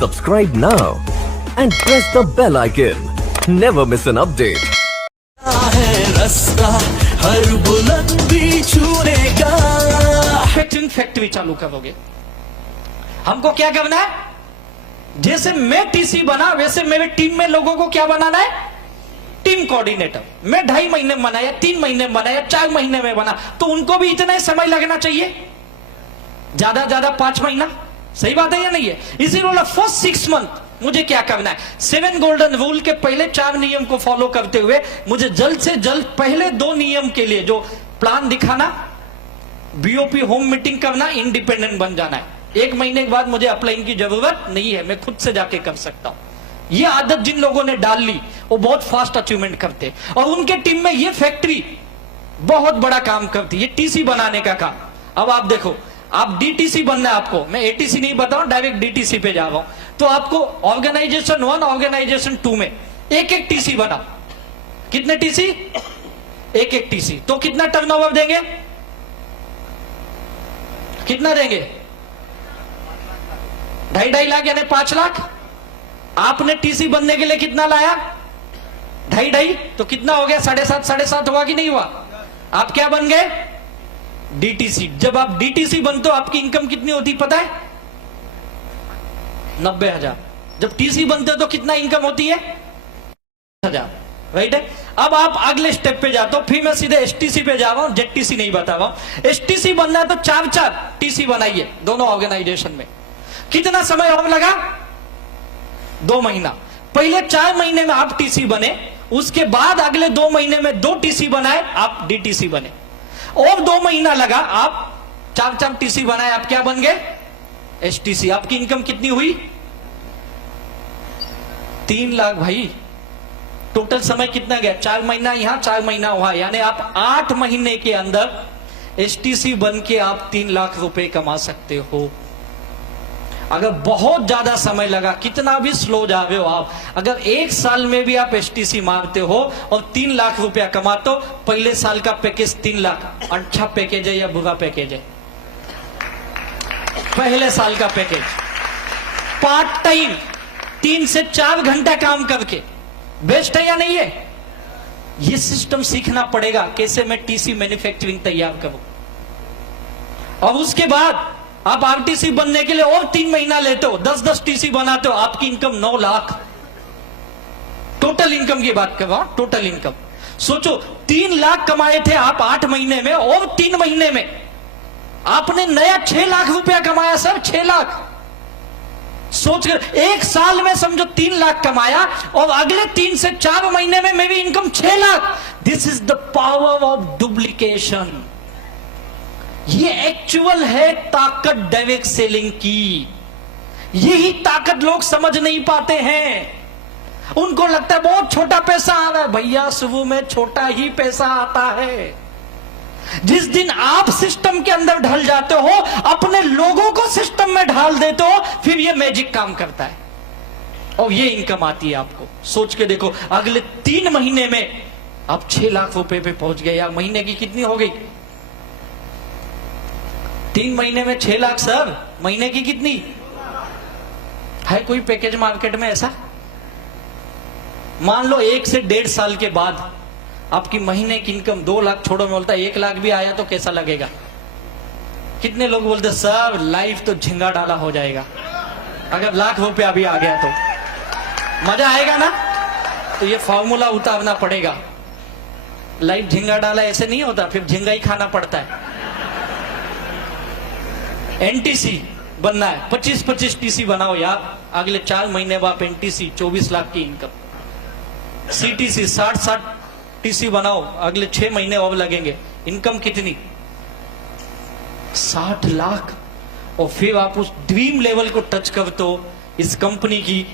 Subscribe now and press the bell icon. Never miss an update. है रास्ता हर बुलंदी छूने का। मैन्युफैक्चरिंग फैक्ट्री चालू करोगे, हमको क्या करना है? जैसे मैं टीसी बना वैसे मेरे टीम में लोगों को क्या बनाना है? Team coordinator. मैं 2.5 महीने में बना या 3 महीने में बना या 4 महीने में बना, तो उनको भी इतना ही समय लगना चाहिए, ज्यादा 5 महीना। सही बात है या नहीं है? इसीलिए फर्स्ट 6 मंथ मुझे क्या करना है? 7 गोल्डन रूल के पहले 4 नियम को फॉलो करते हुए मुझे जल्द से जल्द पहले 2 नियम के लिए जो प्लान दिखाना, बीओपी होम मीटिंग करना, इंडिपेंडेंट बन जाना है। 1 महीने के बाद मुझे अपलाइन की जरूरत नहीं है, मैं खुद से जाके कर सकता हूं। ये आदत जिन लोगों ने डाल ली वो बहुत फास्ट अचीवमेंट करते, और उनके टीम में ये फैक्ट्री बहुत बड़ा काम करती है, टीसी बनाने का काम। अब आप देखो, आप डीटीसी बनना है आपको, मैं एटीसी नहीं बताऊं, डायरेक्ट डीटीसी पे जा रहा हूं। तो आपको ऑर्गेनाइजेशन 1 ऑर्गेनाइजेशन 2 में एक टीसी बनाओ। कितने टीसी? एक टीसी। तो कितना टर्नओवर देंगे? कितना देंगे? 2.5 लाख यानी 5 लाख। आपने टीसी बनने के लिए कितना लाया? 2.5। तो कितना हो गया? 7.5 हुआ कि नहीं हुआ? आप क्या बन गए? डीटीसी। जब आप डीटीसी बनते हो आपकी इनकम कितनी होती पता है? 90,000। जब टीसी बनते हो तो कितना इनकम होती है? 1000। राइट है। अब आप अगले स्टेप पे जाते हो, फिर मैं सीधे एसटीसी पे जा रहा हूं, जेडटीसी नहीं बता रहा हूं। एसटीसी बनना है तो 4 टीसी बनाइए दोनों ऑर्गेनाइजेशन में। कितना समय और लगा? 2 महीना। पहले 4 महीने में आप टीसी बने, उसके बाद अगले 2 महीने में 2 टीसी बनाए, आप डीटीसी बने। और 2 महीना लगा, आप 4 टीसी बनाए, आप क्या बन गए? एसटीसी। आपकी इनकम कितनी हुई? 3 लाख। भाई टोटल समय कितना गया? 4 महीना यहां, 4 महीना वहां, यानी आप 8 महीने के अंदर एसटीसी बन के आप 3 लाख रुपए कमा सकते हो। अगर बहुत ज्यादा समय लगा, कितना भी स्लो जा रहे हो आप, अगर 1 साल में भी आप एसटीसी मारते हो और 3 लाख रुपया कमाते हो, पहले साल का पैकेज 3 लाख। अच्छा पैकेज है या बुरा पैकेज है? पहले साल का पैकेज पार्ट टाइम 3 से 4 घंटा काम करके बेस्ट है या नहीं है? यह सिस्टम सीखना पड़ेगा, कैसे मैं टीसी मैन्युफैक्चरिंग तैयार करूं। और उसके बाद आप आरटीसी बनने के लिए और 3 महीना लेते हो, 10 टीसी बनाते हो, आपकी इनकम 9 लाख। टोटल इनकम की बात कर रहा हूं, टोटल इनकम। सोचो 3 लाख कमाए थे आप 8 महीने में, और 3 महीने में आपने नया 6 लाख रुपया कमाया सर, 6 लाख। सोचकर 1 साल में समझो 3 लाख कमाया, और अगले 3 से 4 महीने में मेरी income 6 lakh. This is the power of duplication. ये एक्चुअल है ताकत डायरेक्ट सेलिंग की। यही ताकत लोग समझ नहीं पाते हैं। उनको लगता है बहुत छोटा पैसा आ रहा है। भैया शुरू में छोटा ही पैसा आता है। जिस दिन आप सिस्टम के अंदर ढल जाते हो, अपने लोगों को सिस्टम में ढाल देते हो, फिर ये मैजिक काम करता है और ये इनकम आती है आपको। सोच के देखो, अगले 3 महीने में आप 6 लाख रुपए पे पहुंच गए। यार महीने की कितनी हो गई? 3 महीने में 6 लाख सर, महीने की कितनी है? कोई पैकेज मार्केट में ऐसा? मान लो 1 से 1.5 साल के बाद आपकी महीने की इनकम 2 लाख, छोड़ो मैं बोलता 1 लाख भी आया तो कैसा लगेगा? कितने लोग बोलते सर लाइफ तो झिंगा डाला हो जाएगा। अगर लाख रुपया भी आ गया तो मजा आएगा ना? तो ये फॉर्मूला उतारना पड़ेगा। लाइफ झिंगा डाला ऐसे नहीं होता, फिर झिंगा ही खाना पड़ता है। एनटीसी बनना है, 25 टीसी बनाओ यार। अगले 4 महीने बाद एनटीसी 24 लाख की इनकम। सीटीसी 60 टीसी बनाओ, अगले 6 महीने और लगेंगे। इनकम कितनी? 60 लाख। और फिर आप उस ड्रीम लेवल को टच करते हो। इस कंपनी की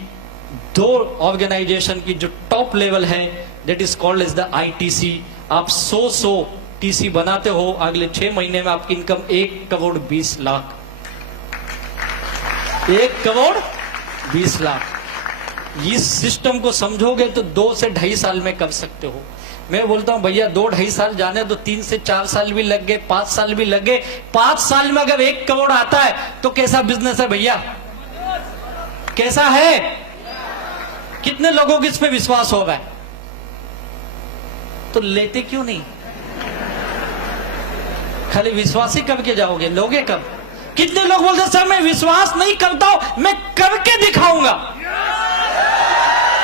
2 ऑर्गेनाइजेशन की जो टॉप लेवल है, that is called as the ITC. आप 100 टीसी बनाते हो, अगले 6 महीने में आपकी इनकम 1 करोड़ 20 लाख। 1 करोड़ 20 लाख। इस सिस्टम को समझोगे तो 2 से 2.5 साल में कर सकते हो। मैं बोलता हूं भैया 2-2.5 साल जाने तो 3 से 4 साल भी लग गए, 5 साल भी लग गए। 5 साल में अगर 1 करोड़ आता है तो कैसा बिजनेस है भैया? कैसा है? कितने लोगों को इस पे विश्वास हो रहा है? तो लेते क्यों नहीं? खाली विश्वास ही करके जाओगे, लोगे कब? कितने लोग बोलते सर मैं विश्वास नहीं करता हूं, मैं करके दिखाऊंगा।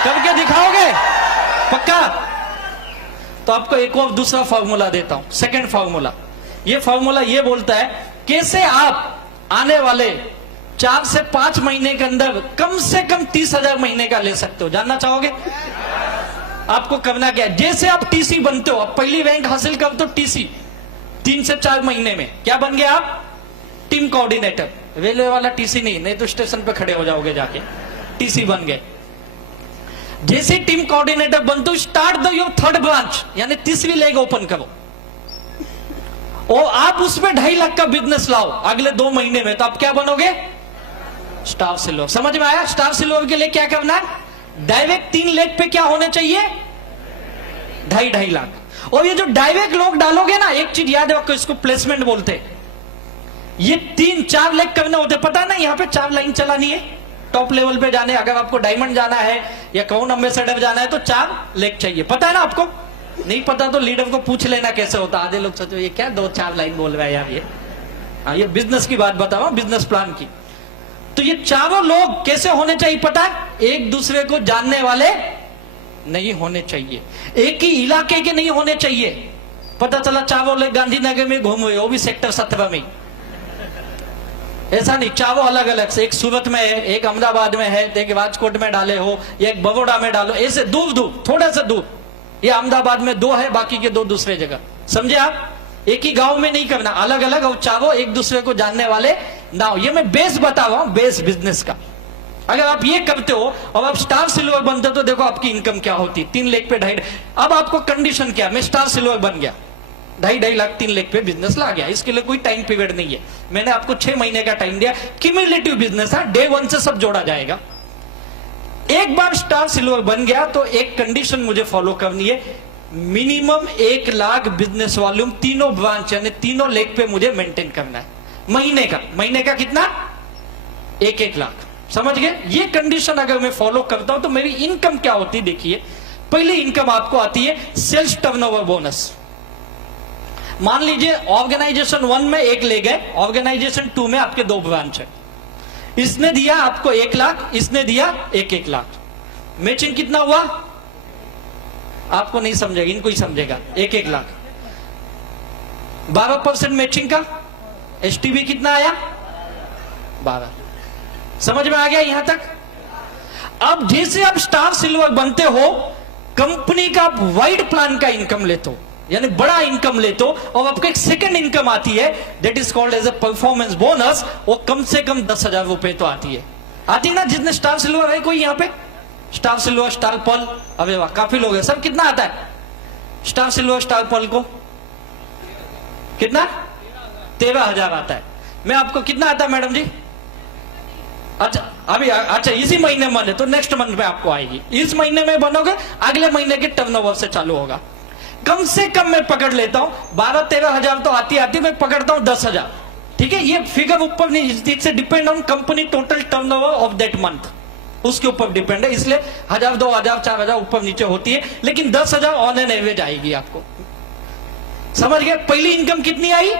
करके दिखाओगे पक्का? तो आपको एक और दूसरा फॉर्मूला देता हूं, सेकंड फॉर्मूला। ये फॉर्मूला ये बोलता है कैसे आप आने वाले 4 से 5 महीने के अंदर कम से कम 30,000 महीने का ले सकते हो। जानना चाहोगे? आपको करना क्या है? जैसे आप टीसी बनते हो, आप पहली रैंक हासिल करते हो टीसी, 3 से 4 महीने में क्या बन गए आप? Team coordinator. रेलवे वाला टीसी नहीं तो स्टेशन पे खड़े हो जाओगे जाके, टीसी बन गए। जैसे टीम कोऑर्डिनेटर बनते हो, start the your third branch, यानी तीसरी लेग ओपन करो और आप उसमें 2.5 लाख का बिजनेस लाओ अगले 2 महीने में, तो आप क्या बनोगे? Staff silver. समझ में आया? स्टाफ सिल्वर के लिए क्या करना है? डायरेक्ट 3 लेग पे क्या होने चाहिए? 2.5 लाख। और ये जो डायरेक्ट लोग डालोगे ना, एक चीज याद रखो, इसको प्लेसमेंट बोलते हैं। ये 3-4 लेग करने होते, पता है ना? यहाँ पे 4 लाइन चलानी है टॉप लेवल पे जाने। अगर आपको डायमंड जाना है या क्राउन एम्बेसडर जाना है तो 4 लेग चाहिए। पता है ना आपको? नहीं पता तो लीडर को पूछ लेना कैसे होता। आधे लोग सोचो ये क्या 2-4 लाइन बोल रहा है यार ये। हाँ, ये बिजनेस की बात बता रहा हूं, बिजनेस प्लान की। तो ये चारों लोग कैसे होने चाहिए पता है? एक दूसरे को जानने वाले नहीं होने चाहिए, एक ही इलाके के नहीं होने चाहिए। पता चला चारों लोग गांधीनगर में घूम रहे, वो भी सेक्टर 17 में। ऐसा नहीं, चारों अलग अलग से, एक सूरत में है, एक अहमदाबाद में है, एक राजकोट में डाले हो, या एक बड़ौदा में डालो, ऐसे दूर दूर, थोड़ा सा दूर। ये अहमदाबाद में 2 है, बाकी के 2 दूसरे जगह। समझे आप? एक ही गांव में नहीं करना, अलग अलग, और चारों एक दूसरे को जानने वाले ना हो। ये मैं बेस बता रहा हूं, बेस बिजनेस का। अगर आप ये करते हो और आप स्टार सिल्वर बनते हो तो देखो आपकी इनकम क्या होती। 3 लेग पे 2.5। अब आपको कंडीशन क्या? मैं स्टार सिल्वर बन गया, 2.5 लाख 3 लेग पे बिजनेस ला गया। इसके लिए कोई टाइम पीरियड नहीं है, मैंने आपको 6 महीने का टाइम दिया। क्यूमुलेटिव बिजनेस है, डे 1 से सब जोड़ा जाएगा। एक बार स्टार सिल्वर बन गया तो एक कंडीशन मुझे फॉलो करनी है, मिनिमम 1 लाख बिजनेस वॉल्यूम तीनों ब्रांच यानी तीनों लेग पे मुझे मेंटेन करना है महीने का। महीने का कितना? 1-1 लाख। समझ गए? ये कंडीशन अगर मैं फॉलो करता हूं तो मेरी इनकम क्या होती है? देखिए, पहली इनकम आपको आती है सेल्स टर्नओवर बोनस। मान लीजिए ऑर्गेनाइजेशन 1 में 1 लेग है, ऑर्गेनाइजेशन 2 में आपके 2 ब्रांच है। इसने दिया आपको 1 लाख, इसने दिया 1-1 लाख। मैचिंग कितना हुआ? आपको नहीं समझेगा, इनको ही समझेगा। 1-1 लाख, 12% मैचिंग का। एसटीबी कितना आया? 12। समझ में आ गया यहां तक? अब जैसे आप स्टार सिल्वर बनते हो, कंपनी का आप वाइड प्लान का इनकम लेते हो, यानी बड़ा इनकम लेते हो, और आपको एक सेकंड इनकम आती है, that is called as a performance bonus. वो कम से कम 10,000 रुपए तो आती है। आती है ना? जितने स्टार सिल्वर है कोई यहाँ पे? स्टार सिल्वर, स्टार पर्ल, अबे वाह काफी लोग हैं। सब कितना आता है स्टार सिल्वर स्टार पर्ल को? कितना? 13,000 आता है। मैं आपको कितना आता है मैडम जी? अच्छा अभी, अच्छा इसी महीने में बने तो नेक्स्ट मंथ में आपको आएगी। इस महीने में बनोगे, अगले महीने के टर्नओवर से चालू होगा। कम से कम मैं पकड़ लेता हूं 12-13,000 तो आती मैं पकड़ता हूं 10,000। ठीक है? ये फिगर ऊपर नहीं, इससे depend on company total turnover of that month, उसके ऊपर डिपेंड है। इसलिए 1,000, 2,000, 4,000 ऊपर नीचे होती है, लेकिन 10,000 ऑन एन एवरेज आएगी आपको। समझ गए? पहली इनकम कितनी आई?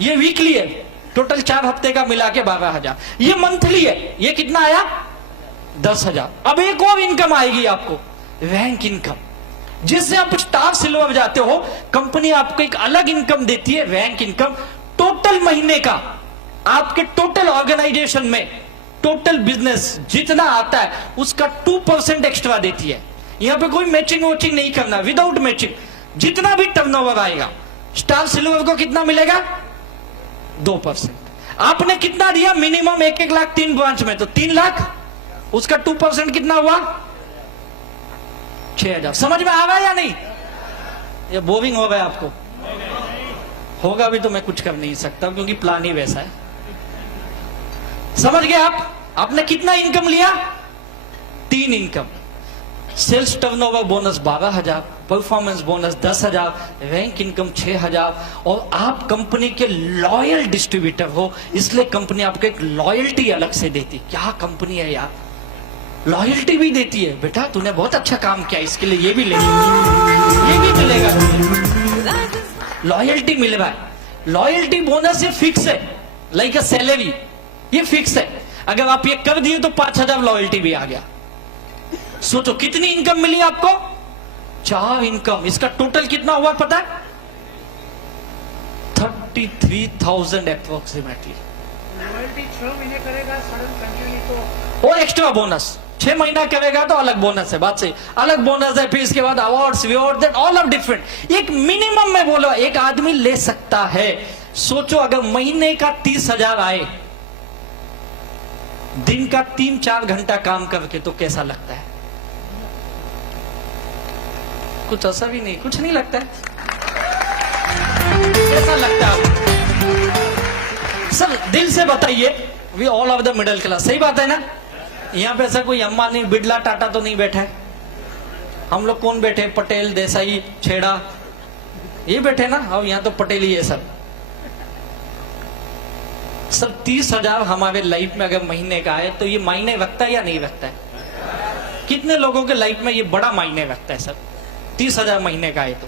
ये वीकली है, टोटल 4 हफ्ते का मिला के 12,000। ये मंथली है, ये कितना आया? 10,000। अब एक और इनकम आएगी आपको, रैंक इनकम। जिससे आप स्टार सिल्वर जाते हो, कंपनी आपको एक अलग इनकम देती है, रैंक इनकम। टोटल महीने का आपके टोटल ऑर्गेनाइजेशन में टोटल बिजनेस जितना आता है उसका 2% एक्स्ट्रा देती है। यहां पे कोई मैचिंग वोचिंग नहीं करना, विदाउट मैचिंग जितना भी टर्नओवर आएगा स्टार सिल्वर को कितना मिलेगा? 2%। आपने कितना दिया? मिनिमम 1-1 लाख 3 ब्रांच में, तो 3 लाख, उसका 2% कितना हुआ? 6,000। समझ में आ रहा है या नहीं? ये बोरिंग हो गया आपको? होगा भी तो मैं कुछ कर नहीं सकता क्योंकि प्लान ही वैसा है। समझ गए आप? आपने कितना इनकम लिया? 3 income. Sales turnover bonus 12,000, performance bonus 10,000, rank income 6,000, और आप कंपनी के लॉयल डिस्ट्रीब्यूटर हो, इसलिए कंपनी आपको एक लॉयल्टी अलग से देती। क्या कंपनी है यार, लॉयल्टी भी देती है। बेटा तूने बहुत अच्छा काम किया, इसके लिए ये भी लेगा, ये भी मिलेगा तुझे, लॉयल्टी मिल रहा है। लॉयल्टी बोनस ये फिक्स है, लाइक अ सैलरी, ये फिक्स है। अगर आप ये कर दिए तो 5,000 लॉयल्टी भी आ गया। सोचो कितनी इनकम मिली आपको, 4 इनकम। इसका टोटल कितना हुआ पता है, 33,000 अप्रोक्सीमेटली। लॉयल्टी 6 महीने करेगा सडन कंटिन्यू तो और एक्स्ट्रा बोनस 6 महीना करेगा तो अलग बोनस है, बात सही, अलग बोनस है। फिर इसके बाद awards, reward, that all of different. एक मिनिमम में बोलो एक आदमी ले सकता है। सोचो अगर महीने का 30,000 आए, दिन का 3-4 घंटा काम करके, तो कैसा लगता है? कुछ ऐसा भी नहीं, कुछ नहीं लगता है। कैसा लगता है सर, दिल से बताइए। We all of the middle class, सही बात है ना? यहां पे ऐसा कोई अंबानी, बिड़ला, टाटा तो नहीं बैठा है। हम लोग कौन बैठे, पटेल, देसाई, छेड़ा, ये बैठे ना। अब यहां तो पटेल ही है सब। 30,000 हमारे लाइफ में अगर महीने का है तो ये मायने रखता है या नहीं रखता है? कितने लोगों के लाइफ में ये बड़ा मायने रखता है सर? 30,000 महीने का है तो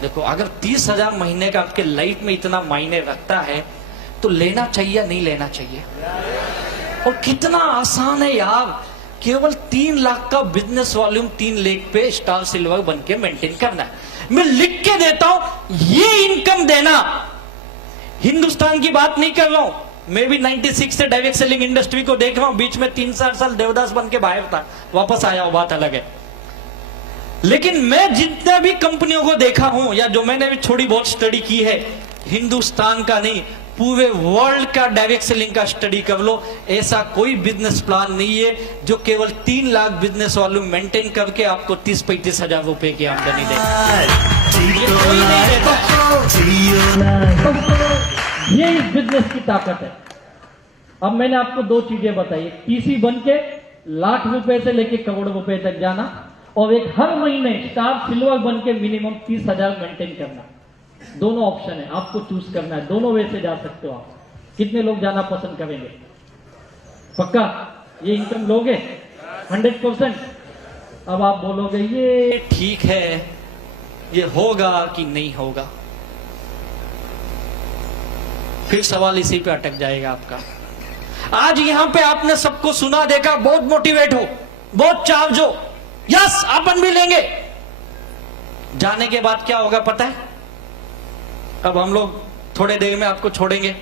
देखो, अगर 30,000 महीने का आपके लाइफ में इतना मायने रखता है तो लेना चाहिए या नहीं लेना चाहिए? और कितना आसान है यार, केवल 3 लाख का बिजनेस वॉल्यूम 3 लाख पे स्टार सिल्वर बन के मेंटेन करना है। मैं लिख के देता हूं, ये इनकम देना। हिंदुस्तान की बात नहीं कर रहा हूं, मैं भी 96 से डायरेक्ट सेलिंग इंडस्ट्री को देख रहा हूं। बीच में 3-4 साल देवदास बन के बाहर था, वापस आया, वो बात अलग है। लेकिन मैं जितने भी कंपनियों को देखा हूं, या जो मैंने भी थोड़ी बहुत स्टडी की है, हिंदुस्तान का नहीं पूरे वर्ल्ड का डायरेक्ट सेलिंग का स्टडी कर लो, ऐसा कोई बिजनेस प्लान नहीं है जो केवल 3 लाख बिजनेस वॉल्यूम मेंटेन करके आपको 30-35 हजार रुपए की आमदनी दे। ये कोई नहीं देता। ये इस बिजनेस की ताकत है। अब मैंने आपको 2 चीजें बताई, टीसी बन के लाख रुपए से लेके करोड़ रुपए तक जाना, और एक हर महीने स्टार सिल्वर बन के मिनिमम 30,000 मेंटेन करना। दोनों ऑप्शन है, आपको चूज करना है। दोनों वे से जा सकते हो आप। कितने लोग जाना पसंद करेंगे? पक्का ये इनकम लोगे 100%? अब आप बोलोगे ये ठीक है, ये होगा कि नहीं होगा, फिर सवाल इसी पे अटक जाएगा आपका। आज यहां पे आपने सबको सुना, देखा, बहुत मोटिवेट हो, बहुत चार्ज हो, यस अपन भी लेंगे। जाने के बाद क्या होगा पता है? अब हम लोग थोड़े देर में आपको छोड़ेंगे,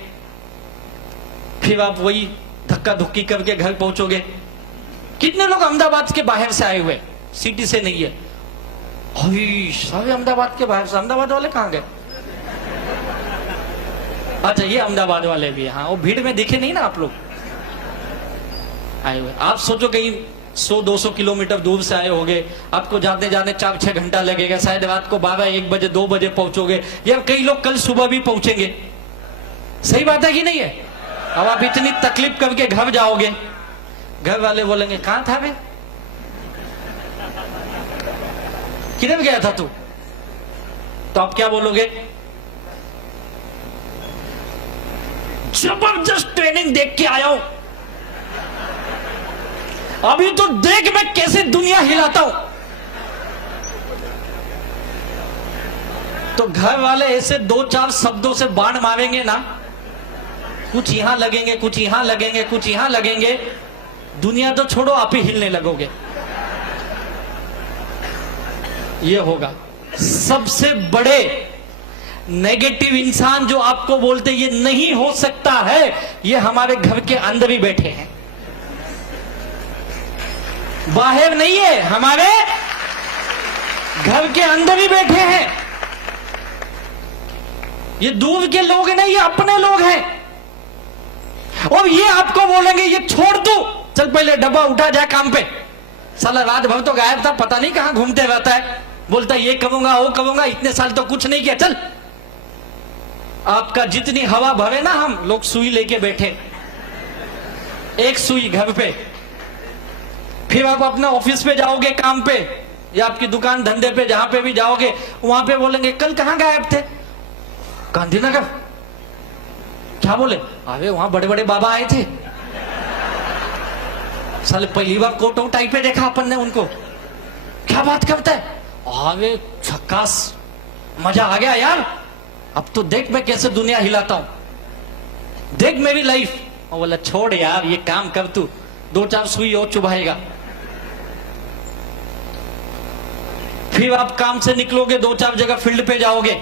फिर आप वही धक्का धुक्की करके घर पहुंचोगे। कितने लोग अहमदाबाद के बाहर से आए हुए, सिटी से नहीं है? सारे अहमदाबाद के बाहर से। अहमदाबाद वाले कहां गए? अच्छा ये अहमदाबाद वाले भी है। हाँ, वो भीड़ में दिखे नहीं ना आप लोग आए हुए। आप सोचो कहीं 100-200 किलोमीटर दूर से आए होगे, आपको जाते जाने 4-6 घंटा लगेगा, शायद रात को 12-1 बजे 2 बजे पहुंचोगे, या कई लोग कल सुबह भी पहुंचेंगे। सही बात है कि नहीं है? अब आप इतनी तकलीफ करके घर जाओगे, घर वाले बोलेंगे कहां था बे, किधर गया था तू? तो आप क्या बोलोगे? जबरदस्त ट्रेनिंग देख के आया हूं, अभी तो देख मैं कैसे दुनिया हिलाता हूं। तो घर वाले ऐसे 2-4 शब्दों से बाण मारेंगे ना, कुछ यहां लगेंगे, कुछ यहां लगेंगे, कुछ यहां लगेंगे, दुनिया तो छोड़ो आप ही हिलने लगोगे। ये होगा सबसे बड़े नेगेटिव इंसान जो आपको बोलते ये नहीं हो सकता है, ये हमारे घर के अंदर ही बैठे हैं, बाहर नहीं है, हमारे घर के अंदर ही बैठे हैं। ये दूर के लोग नहीं, ये अपने लोग हैं। और ये आपको बोलेंगे ये छोड़ दो, चल पहले डब्बा उठा जाए काम पे, साला रात भर तो गायब था, पता नहीं कहां घूमते रहता है, बोलता ये करूंगा वो करूंगा, इतने साल तो कुछ नहीं किया, चल। आपका जितनी हवा भरे ना, हम लोग सुई लेके बैठे, एक सुई घर पे, फिर आप अपना ऑफिस पे जाओगे काम पे, या आपकी दुकान धंधे पे जहां पे भी जाओगे वहां पे बोलेंगे कल कहां गायब थे? गांधीनगर। क्या बोले? अरे वहां बड़े बड़े बाबा आए थे, साले पहली बार कोट और टाई पे देखा अपन ने उनको। क्या बात करता है? अरे झक्कास, मजा आ गया यार, अब तो देख मैं कैसे दुनिया हिलाता हूं, देख मेरी लाइफ। और बोला छोड़ यार ये काम कर, तू 2-4 सुई और चुभाएगा। फिर आप काम से निकलोगे, 2-4 जगह फील्ड पे जाओगे,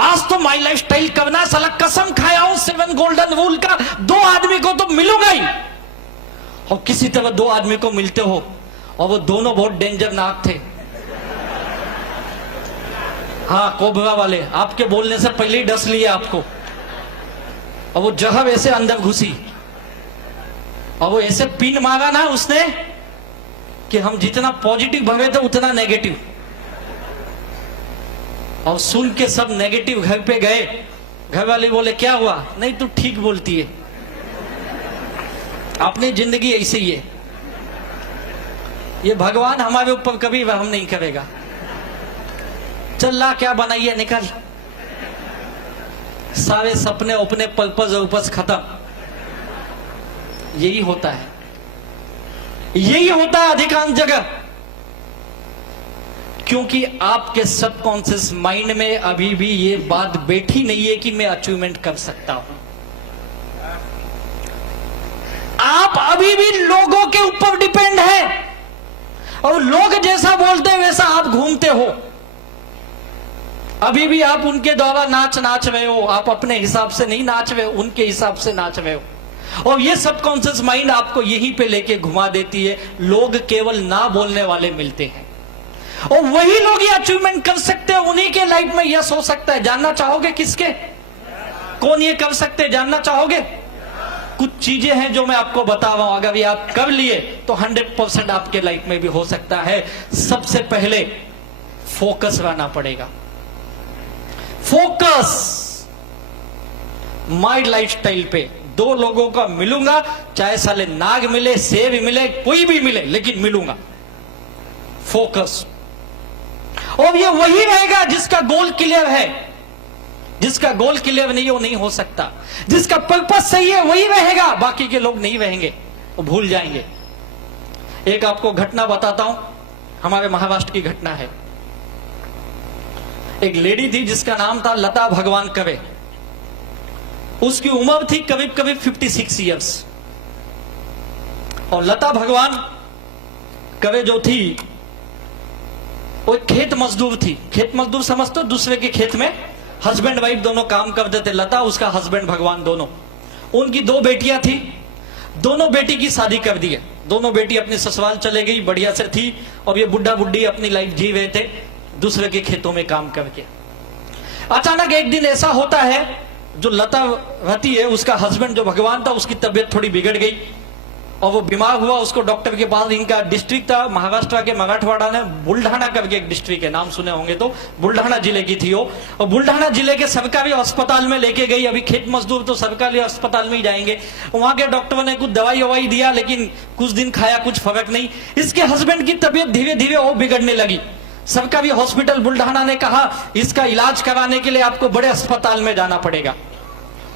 आज तो माई लाइफ स्टाइल करना, साला कसम खाया हूं 7 गोल्डन रूल का, 2 आदमी को तो मिलूंगा ही। और किसी तरह 2 आदमी को मिलते हो और वो दोनों बहुत डेंजर नाक थे। हाँ, कोबरा वाले, आपके बोलने से पहले ही डस लिया आपको, और वो जहर ऐसे अंदर घुसी और वो ऐसे पिन मारा ना उसने कि हम जितना पॉजिटिव भगे थे उतना नेगेटिव। और सुन के सब नेगेटिव घर पे गए, घर वाले बोले क्या हुआ? नहीं तू ठीक बोलती है, अपनी जिंदगी ऐसे ही है, ये भगवान हमारे ऊपर कभी वहम नहीं करेगा, चल ला क्या बनाइए निकल। सारे सपने अपने पर्पस उपस खत्म। यही होता है, यही होता है अधिकांश जगह, क्योंकि आपके सबकॉन्शियस माइंड में अभी भी ये बात बैठी नहीं है कि मैं अचीवमेंट कर सकता हूं। आप अभी भी लोगों के ऊपर डिपेंड हैं और लोग जैसा बोलते हैं वैसा आप घूमते हो। अभी भी आप उनके द्वारा नाच रहे हो, आप अपने हिसाब से नहीं नाच रहे हो, उनके हिसाब से नाच रहे हो। और ये सबकॉन्शियस माइंड आपको यहीं पे लेके घुमा देती है। लोग केवल ना बोलने वाले मिलते हैं और वही लोग ये अचीवमेंट कर सकते हैं, उन्हीं के लाइफ में यस हो सकता है। जानना चाहोगे किसके? कौन ये कर सकते हैं? जानना चाहोगे? कुछ चीजें हैं जो मैं आपको बता रहा हूं, अगर ये आप कर लिए तो 100% आपके लाइफ में भी हो सकता है। सबसे पहले फोकस रहना पड़ेगा। फोकस माई लाइफस्टाइल पे। 2 लोगों का मिलूंगा, चाहे साले नाग मिले, सेब मिले, कोई भी मिले, लेकिन मिलूंगा। फोकस। और ये वही रहेगा जिसका गोल क्लियर है। जिसका गोल क्लियर नहीं वो नहीं हो सकता। जिसका पर्पस सही है वही रहेगा, बाकी के लोग नहीं रहेंगे, वो भूल जाएंगे। एक आपको घटना बताता हूं, हमारे महाराष्ट्र की घटना है। एक लेडी थी जिसका नाम था लता भगवान कवे। उसकी उम्र थी करीब 56 इयर्स। और लता भगवान कवे जो थी वो एक खेत मजदूर थी। खेत मजदूर समझते हो? दूसरे के खेत में हस्बैंड वाइफ दोनों काम करते थे। लता, उसका हस्बैंड भगवान, दोनों। उनकी 2 बेटियां थी। दोनों बेटी की शादी कर दी है। दोनों बेटी अपने ससुराल चले गई, बढ़िया से थी। और ये बुढ़ा बुढ़ी अपनी लाइफ जी रहे थे दूसरे के खेतों में काम करके। अचानक एक दिन ऐसा होता है, जो लता रहती है उसका हस्बैंड जो भगवान था उसकी तबीयत थोड़ी बिगड़ गई और वो बीमार हुआ। उसको डॉक्टर के पास, इनका डिस्ट्रिक्ट था महाराष्ट्र के मराठवाड़ा ने बुल्ढाना करके एक डिस्ट्रिक्ट है, नाम सुने होंगे तो, बुल्ढाना जिले की थी वो। और बुल्ढाना जिले के सरकारी अस्पताल में लेके गई। अभी खेत मजदूर तो सरकारी अस्पताल में ही जाएंगे। वहां के डॉक्टरों ने कुछ दवाई ववाई दिया, लेकिन कुछ दिन खाया, कुछ फर्क नहीं। इसके हस्बैंड की तबीयत धीरे धीरे और बिगड़ने लगी। सरकारी हॉस्पिटल बुल्ढाना ने कहा इसका इलाज कराने के लिए आपको बड़े अस्पताल में जाना पड़ेगा।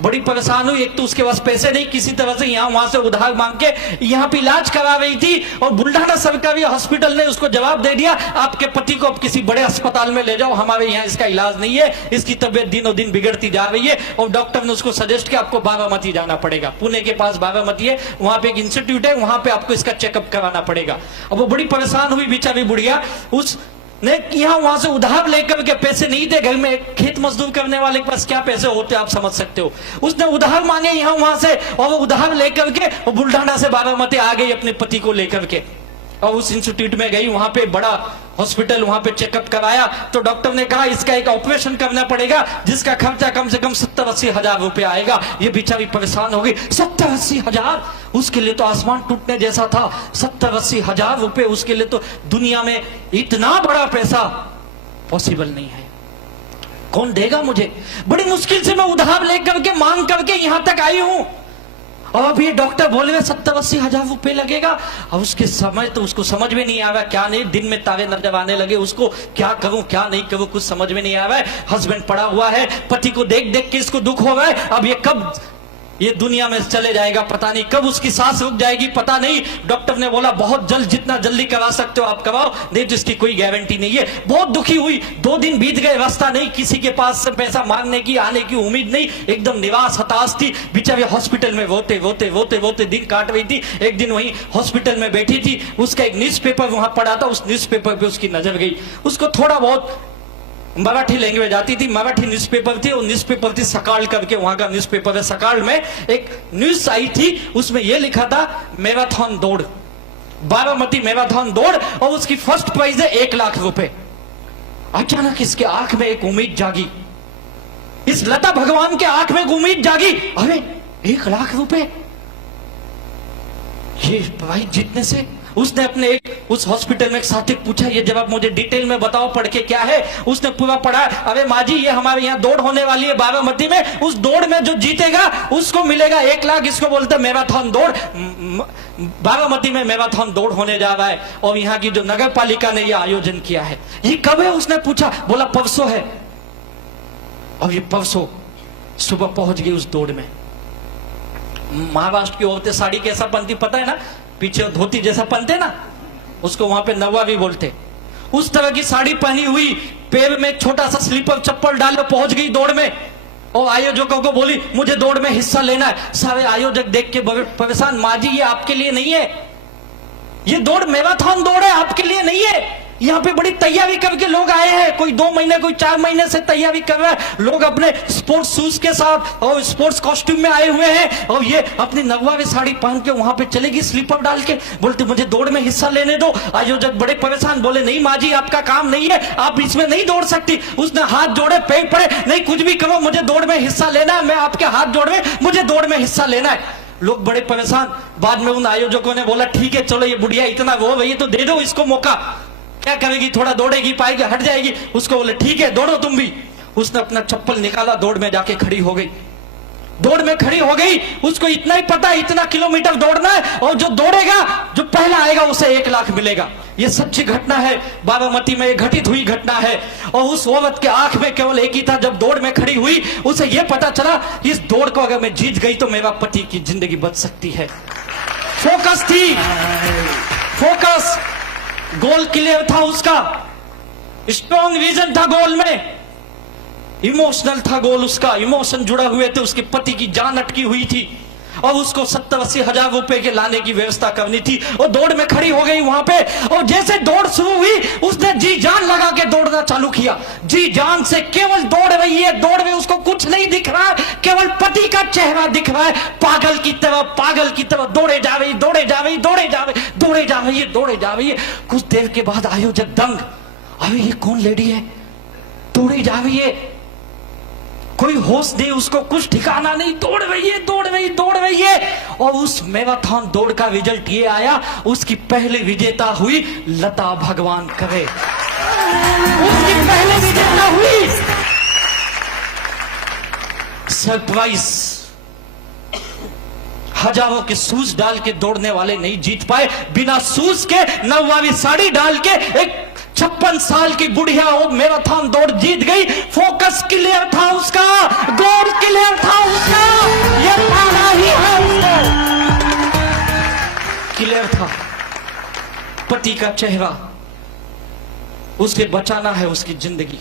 बड़ी परेशान हुई। एक तो उसके पास पैसे नहीं, किसी तरह से यहां वहां से उधार मांग के यहां पे इलाज करा रही थी। और बुल्ढाना सरकारी हॉस्पिटल ने उसको जवाब दे दिया, आपके पति को अब किसी बड़े अस्पताल में ले जाओ, हमारे यहाँ इसका इलाज नहीं है, इसकी तबीयत दिनों दिन बिगड़ती जा रही है। और डॉक्टर ने उसको सजेस्ट किया आपको बारामती जाना पड़ेगा। पुणे के पास बारामती है, वहां पे एक इंस्टीट्यूट है, वहां पे आपको इसका चेकअप कराना पड़ेगा। अब वो बड़ी परेशान हुई बेचारी बुढ़िया। उस ने यहां वहां से उधार लेकर के, पैसे नहीं थे घर में, खेत मजदूर करने वाले के पास क्या पैसे होते आप समझ सकते हो। उसने उधार मांगे यहां वहां से, और वो उधार लेकर के बुल्ढाना से बारामती आ गई अपने पति को लेकर के। और उस इंस्टीट्यूट में गई, वहां पे बड़ा हॉस्पिटल, वहां पे चेकअप कराया तो डॉक्टर ने कहा इसका एक ऑपरेशन करना पड़ेगा जिसका खर्चा कम से कम 70-80 हजार रुपए आएगा। ये बेचारी परेशान हो गई। 70-80 हजार, उसके लिए तो आसमान टूटने जैसा था। 70-80 हजार रुपए उसके लिए तो दुनिया में इतना बड़ा पैसा पॉसिबल नहीं है। कौन देगा मुझे? बड़ी मुश्किल से मैं उधार लेकर के, मांग करके यहां तक आई हूं। और अब ये डॉक्टर बोले 70-80 हजार रुपए लगेगा। अब उसके समय तो उसको समझ में नहीं आ रहा क्या नहीं, दिन में तारे नजर आने लगे उसको, क्या करूं क्या नहीं करूं कुछ समझ में नहीं आ रहा है। हस्बैंड पड़ा हुआ है, पति को देख देख के इसको दुख हो रहा है। अब ये कब ये दुनिया में चले जाएगा पता नहीं, कब उसकी सांस रुक जाएगी पता नहीं। डॉक्टर ने बोला बहुत जल्द, जितना जल्दी करा सकते हो आप कराओ, नहीं तो इसकी कोई गारंटी नहीं है। बहुत दुखी हुई, 2 दिन बीत गए, रास्ता नहीं, किसी के पास से पैसा मांगने की आने की उम्मीद नहीं, एकदम निराश हताश थी। बेचारे हॉस्पिटल में रोते रोते रोते रोते दिन काट रही थी। एक दिन वहीं हॉस्पिटल में बैठी थी, उसका एक न्यूज़पेपर वहां पड़ा था, उस न्यूज़पेपर पे उसकी नजर गई। उसको थोड़ा बहुत मराठी लैंग्वेज आती थी, मराठी न्यूज़पेपर थी, और न्यूज़पेपर थी सकाल करके, वहां का न्यूज़पेपर है। सकाल में एक न्यूज आई थी, उसमें यह लिखा था मैराथन दौड़, बारामती मैराथन दौड़, और उसकी फर्स्ट प्राइज है 1 लाख रुपए। अचानक इसके आंख में एक उम्मीद जागी, इस लता भगवान के आंख में एक उम्मीद जागी, अरे 1 लाख रुपए ये प्राइज जीतने से। उसने अपने उस हॉस्पिटल में एक साथी पूछा, ये जब आप मुझे डिटेल में बताओ पढ़ के क्या है। उसने पूरा पढ़ा, अरे माँ जी ये हमारे यहाँ दौड़ होने वाली है बारामती में, उस दौड़ में जो जीतेगा उसको मिलेगा 1 लाख। इसको बोलते हैं मैराथन दौड़, बारामती में मैराथन दौड़ होने जा रहा है, और यहाँ की जो नगर पालिका ने यह आयोजन किया है। ये कब है उसने पूछा, बोला परसों है। और ये परसों सुबह पहुंच गई उस दौड़ में। महाराष्ट्र की औरतें साड़ी कैसा पहनती पता है ना, पीछे धोती जैसा पहनते ना, उसको वहां पे नवा भी बोलते। उस तरह की साड़ी पहनी हुई, पैर में छोटा सा स्लीपर चप्पल डालो, पहुंच गई दौड़ में। और आयोजकों को बोली मुझे दौड़ में हिस्सा लेना है। सारे आयोजक देख के परेशान, माँ जी ये आपके लिए नहीं है, ये दौड़ मैराथन दौड़ है, आपके लिए नहीं है। यहाँ पे बड़ी तैयारी करके लोग आए हैं, कोई 2 महीने कोई 4 महीने से तैयारी कर रहे हैं। लोग अपने स्पोर्ट्स शूज के साथ और स्पोर्ट्स कॉस्ट्यूम में आए हुए हैं, और ये अपनी नगवावी साड़ी पहन के वहां पे चलेगी स्लीपर डाल के, बोलते मुझे दौड़ में हिस्सा लेने दो। आयोजक बड़े परेशान, बोले नहीं माँ जी आपका काम नहीं है, आप इसमें नहीं दौड़ सकती। उसने हाथ जोड़े, पैर पड़े, नहीं कुछ भी करो मुझे दौड़ में हिस्सा लेना है, मैं आपके हाथ जोड़ में मुझे दौड़ में हिस्सा लेना है। लोग बड़े परेशान। बाद में उन आयोजकों ने बोला ठीक है चलो, ये बुढ़िया इतना वो भैया तो दे दो इसको मौका, क्या करेगी, थोड़ा दौड़ेगी, पाएगी, हट जाएगी। उसको बोले ठीक है दौड़ो तुम भी। उसने अपना चप्पल निकाला, दौड़ में जाके खड़ी हो गई। दौड़ में खड़ी हो गई, उसको इतना ही पता इतना किलोमीटर दौड़ना है, और जो दौड़ेगा, जो पहला आएगा उसे 1 लाख मिलेगा। यह सच्ची घटना है, बारामती में घटित हुई घटना है। और उस औरत के आंख में केवल एक ही था, जब दौड़ में खड़ी हुई उसे यह पता चला इस दौड़ को अगर मैं जीत गई तो मेरा पति की जिंदगी बच सकती है। फोकस थी, फोकस, गोल क्लियर था उसका, स्ट्रॉन्ग विजन था गोल में, इमोशनल था गोल उसका, इमोशन जुड़ा हुए थे, उसके पति की जान अटकी हुई थी, और उसको 70-80 हजार रुपए के लाने की व्यवस्था करनी थी। और दौड़ में खड़ी हो गई वहां पे, और जैसे दौड़ शुरू हुई उसने जी जान लगा के दौड़ना चालू किया। जी जान से केवल दौड़ रही है, दौड़ में उसको कुछ नहीं दिख रहा है, केवल पति का चेहरा दिख रहा है। पागल की तरह दौड़े जा रही, दौड़े जा रही, दौड़े जा रही, दौड़े जा रही है, दौड़े जा रही है। कुछ देर के बाद आयोजक दंग, अरे ये कौन लेडी है, दौड़ी जा रही है, कोई होश नहीं, उसको कुछ ठिकाना नहीं, दौड़ रही है, दौड़ रही, दौड़ रही है। और उस मैराथन दौड़ का रिजल्ट ये आया, उसकी पहली विजेता हुई लता भगवान करे, उसकी पहले विजेता हुई। सरप्राइज, हजारों के शूज डाल के दौड़ने वाले नहीं जीत पाए, बिना शूज के नौवारी साड़ी डाल के एक 56 साल की बुढ़िया वो मैराथन दौड़ जीत गई। फोकस क्लियर था उसका, गोल क्लियर था उसका, ये पाना ही है उसको, क्लियर था। पति का चेहरा, उसके बचाना है उसकी जिंदगी।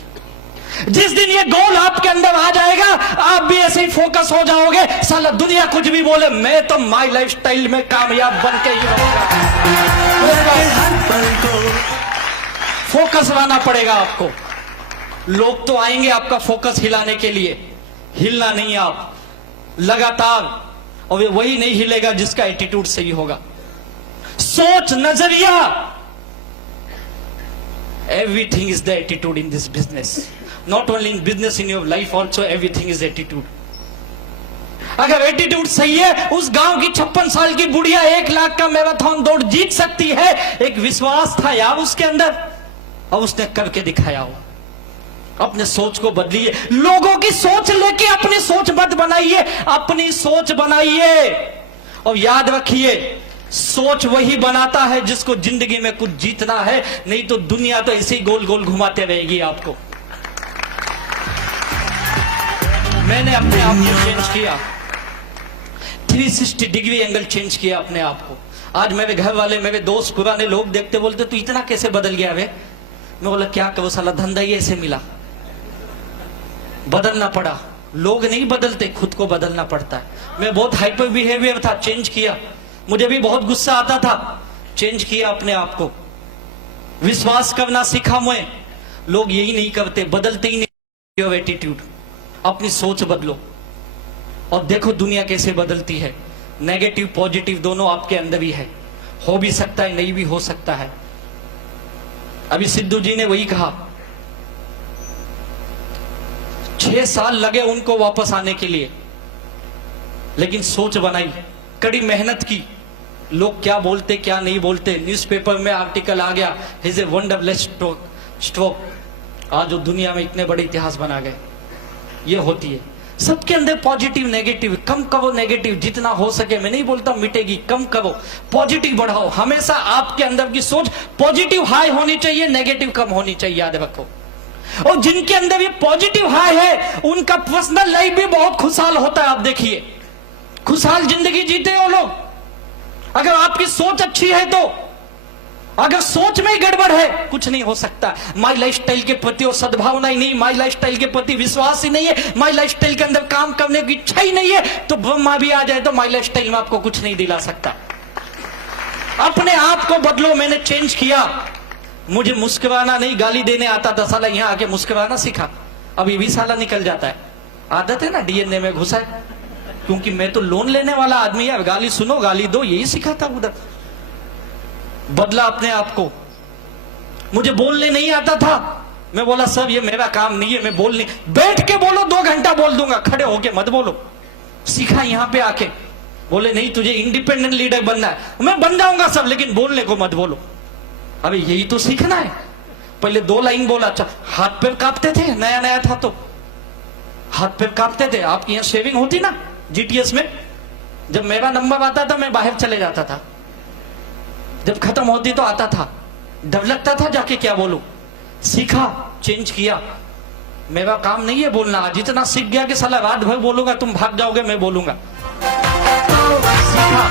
जिस दिन ये गोल आपके अंदर आ जाएगा, आप भी ऐसे ही फोकस हो जाओगे। साला दुनिया कुछ भी बोले, मैं तो माई लाइफस्टाइल में कामयाब बन के ही रहूंगा। फोकस लाना पड़ेगा आपको। लोग तो आएंगे आपका फोकस हिलाने के लिए, हिलना नहीं आप लगातार, और वही नहीं हिलेगा जिसका एटीट्यूड सही होगा। सोच, नजरिया, everything is the attitude in this business, not only in business, in your life also everything is attitude. अगर एटीट्यूड सही है, उस गांव की 56 साल की बुढ़िया 1 लाख का मैराथन दौड़ जीत सकती है। एक विश्वास था यार उसके अंदर, और उसने करके दिखाया हो। अपने सोच को बदलिए, लोगों की सोच लेके अपनी सोच मत बनाइए, अपनी सोच बनाइए। और याद रखिए, सोच वही बनाता है जिसको जिंदगी में कुछ जीतना है, नहीं तो दुनिया तो ऐसे ही गोल गोल घुमाते रहेगी आपको। मैंने अपने आप को चेंज किया, 360 डिग्री एंगल चेंज किया अपने आप को। आज मेरे घर वाले, मेरे दोस्त, पुराने लोग देखते बोलते तू इतना कैसे बदल गया वे। मैं बोला क्या करो साला, धंधा ही ऐसे मिला, बदलना पड़ा। लोग नहीं बदलते, खुद को बदलना पड़ता है। मैं बहुत हाइपर बिहेवियर था, चेंज किया। मुझे भी बहुत गुस्सा आता था, चेंज किया अपने आप को। विश्वास करना सीखा मैं। लोग यही नहीं करते, बदलते ही नहीं। एटीट्यूड, अपनी सोच बदलो और देखो दुनिया कैसे बदलती है। नेगेटिव पॉजिटिव दोनों आपके अंदर ही है। हो भी सकता है, नहीं भी हो सकता है। अभी सिद्धू जी ने वही कहा, 6 साल लगे उनको वापस आने के लिए, लेकिन सोच बनाई, कड़ी मेहनत की। लोग क्या बोलते क्या नहीं बोलते, न्यूज़पेपर में आर्टिकल आ गया, हिज ए वंडरलेस स्ट्रोक। आज वो दुनिया में इतने बड़े इतिहास बना गए। ये होती है सबके अंदर पॉजिटिव नेगेटिव। कम करो नेगेटिव, जितना हो सके। मैं नहीं बोलता मिटेगी, कम करो, पॉजिटिव बढ़ाओ। हमेशा आपके अंदर की सोच पॉजिटिव हाई होनी चाहिए, नेगेटिव कम होनी चाहिए, याद रखो। और जिनके अंदर ये पॉजिटिव हाई है, उनका पर्सनल लाइफ भी बहुत खुशहाल होता है। आप देखिए, खुशहाल जिंदगी जीते हो लोग। अगर आपकी सोच अच्छी है तो, अगर सोच में ही गड़बड़ है, कुछ नहीं हो सकता। माई लाइफस्टाइल के प्रति और सद्भावना ही नहीं, माई लाइफस्टाइल के प्रति विश्वास ही नहीं है, माई लाइफस्टाइल के अंदर काम करने की इच्छा ही नहीं है, तो ब्रह्मा भी आ जाए तो माई लाइफस्टाइल में आपको कुछ नहीं दिला सकता। अपने आप को बदलो। मैंने चेंज किया। मुझे मुस्कुराना नहीं, गाली देने आता था, साला यहां आके मुस्कुराना सीखा। अभी भी साला निकल जाता है, आदत है ना, डीएनए में घुसा है। क्योंकि मैं तो लोन लेने वाला आदमी है, गाली सुनो गाली दो, यही सीखा था उधर। बदला अपने आप को। मुझे बोलने नहीं आता था, मैं बोला सर ये मेरा काम नहीं है, मैं बोल नहीं। बैठ के बोलो, 2 घंटा बोल दूंगा, खड़े होके मत बोलो। सीखा यहां पे आके। बोले नहीं तुझे इंडिपेंडेंट लीडर बनना है, मैं बन जाऊंगा सब, लेकिन बोलने को मत बोलो। अबे यही तो सीखना है। पहले 2 लाइन बोला, अच्छा हाथ पैर कांपते थे, नया नया था तो हाथ पैर कांपते थे। आपकी यहां शेविंग होती ना जीटीएस में, जब मेरा नंबर आता था मैं बाहर चले जाता था, जब खत्म होती तो आता था, डर लगता था जाके क्या बोलूं। सीखा, चेंज किया। मेरा काम नहीं है बोलना। आज इतना सीख गया कि साला रात भर बोलूंगा, तुम भाग जाओगे, मैं बोलूंगा। सीखा,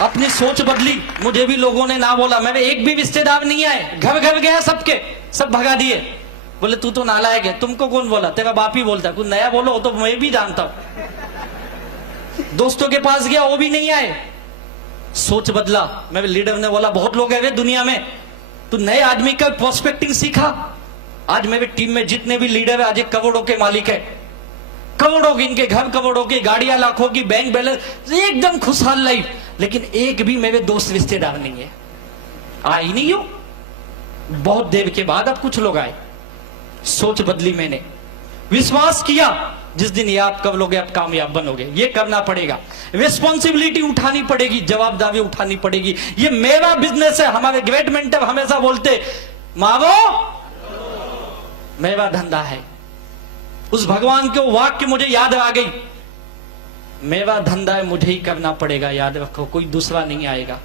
अपनी सोच बदली। मुझे भी लोगों ने ना बोला, मेरे एक भी रिश्तेदार नहीं आए, घर घर गया सबके, सब भगा दिए। बोले तू तो नालायक है। तुमको कौन बोला? तेरा बाप ही बोलता। कुछ नया बोलो तो मैं भी जानता हूं। दोस्तों के पास गया, वो भी नहीं आए। सोच बदला। मेरे लीडर ने बोला बहुत लोग है दुनिया में, तू नए आदमी का प्रोस्पेक्टिंग सीखा। आज मेरे टीम में जितने भी लीडर है, आज एक करोड़ों के मालिक है। करोड़ों की इनके घर, करोड़ों की गाड़ियां, लाखों की बैंक बैलेंस, एकदम खुशहाल लाइफ। लेकिन एक भी मेरे दोस्त रिश्तेदार नहीं है। आई नहीं हो। बहुत देर के बाद अब कुछ लोग आए। सोच बदली मैंने, विश्वास किया। जिस दिन याद कर लोगे आप कामयाब बनोगे। ये करना पड़ेगा, रिस्पॉन्सिबिलिटी उठानी पड़ेगी, जवाबदारी उठानी पड़ेगी। ये मेरा बिजनेस है। हमारे ग्रेट मेंटर हमेशा बोलते, मावो मेरा धंधा है। उस भगवान के वाक्य मुझे याद आ गई, मेरा धंधा है, मुझे ही करना पड़ेगा। याद रखो, कोई दूसरा नहीं आएगा।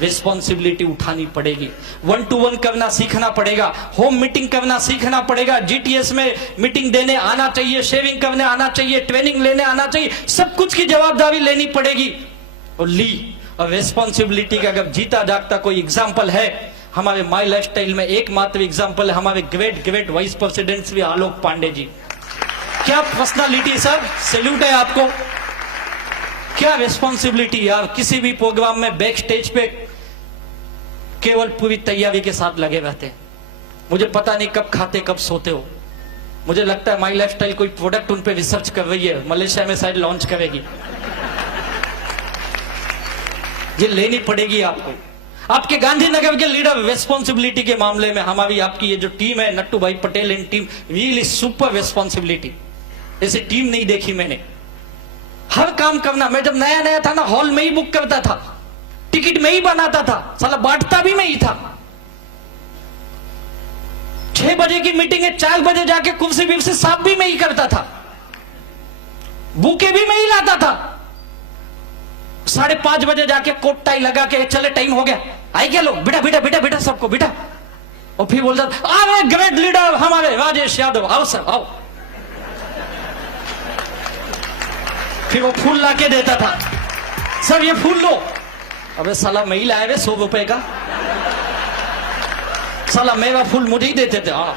रिस्पॉन्सिबिलिटी उठानी पड़ेगी। 1-to-1 करना सीखना पड़ेगा। होम मीटिंग करना सीखना पड़ेगा। जीटीएस में मीटिंग देने आना चाहिए, शेविंग करने आना चाहिए, ट्रेनिंग लेने आना चाहिए। सब कुछ की जवाबदारी लेनी पड़ेगी और ली। और रिस्पॉन्सिबिलिटी का अगर जीता जागता कोई एग्जाम्पल है हमारे माई लाइफस्टाइल में, एकमात्र एग्जाम्पल है हमारे great vice president Shri Alok Pandey ji. क्या पर्सनालिटी सर, सैल्यूट है आपको। क्या रिस्पॉन्सिबिलिटी यार। किसी भी प्रोग्राम में बैक स्टेज पे केवल पूरी तैयारी के साथ लगे रहते हैं। मुझे पता नहीं कब खाते कब सोते हो। मुझे लगता है माई लाइफस्टाइल कोई प्रोडक्ट उन पे रिसर्च कर रही है, मलेशिया में शायद लॉन्च करेगी। ये लेनी पड़ेगी आपको। आपके गांधीनगर के लीडर रिस्पॉन्सिबिलिटी के मामले में, हमारी आपकी ये जो टीम है, नट्टू भाई पटेल इन टीम, रियली सुपर रिस्पॉन्सिबिलिटी। ऐसी टीम नहीं देखी मैंने। हर काम करना। मैं जब नया नया था ना, हॉल में ही बुक करता था, टिकट में ही बनाता था, साला बांटता भी मैं ही था। 6 बजे की मीटिंग है, 4 बजे जाके कुर्सी साफ भी मैं ही करता था, बुके भी मैं ही लाता था। 5:30 बजे जाके कोट टाई लगा के चले टाइम हो गया, आई क्या लोग, बेटा बेटा बेटा बेटा सबको बेटा, और फिर बोलता अरे ग्रेट लीडर हमारे राजेश यादव, आओ सर आओ। फिर वो फूल ला के देता था, सर ये फूल लो। अबे साला मैं ही लाया वे 100 रुपए का, साला मेरा फूल मुझे ही देते थे। हाँ